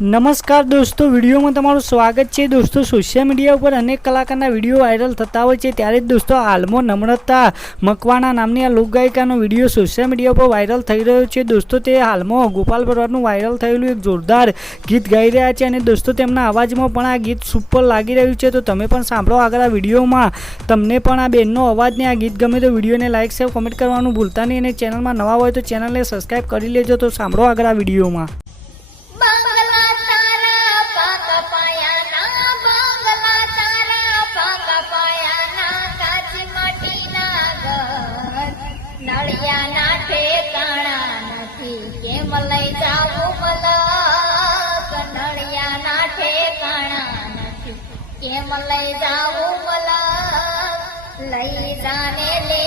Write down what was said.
નમસ્કાર દોસ્તો, વિડીયોમાં તમારું સ્વાગત છે। દોસ્તો, સોશિયલ મીડિયા ઉપર અનેક કલાકારના વિડીયો વાયરલ થતા હોય છે, ત્યારે જ દોસ્તો હાલમાં નમ્રતા મકવાણા નામની આ લોકગાયિકાનો વિડીયો સોશિયલ મીડિયા ઉપર વાયરલ થઈ રહ્યો છે। દોસ્તો, તે હાલમાં ગોપાલ ભરવાડનું વાયરલ થયેલું એક જોરદાર ગીત ગાઈ રહ્યા છે અને દોસ્તો તેમના અવાજમાં પણ આ ગીત સુપર લાગી રહ્યું છે। તો તમે પણ સાંભળો આગળ આ વિડીયોમાં। તમને પણ આ બેનનો અવાજ ને આ ગીત ગમે તો વિડીયોને લાઇક શેર કોમેન્ટ કરવાનું ભૂલતા નહીં અને ચેનલમાં નવા હોય તો ચેનલને સબસ્ક્રાઇબ કરી લેજો। તો સાંભળો આગળ આ વિડીયોમાં। નળિયાના ઠેકાણા નથી કેમ લઈ જાવું મલક નળિયાના ઠેકાણા નથી કેમ લઈ જાવું મલક લઈ જાને લે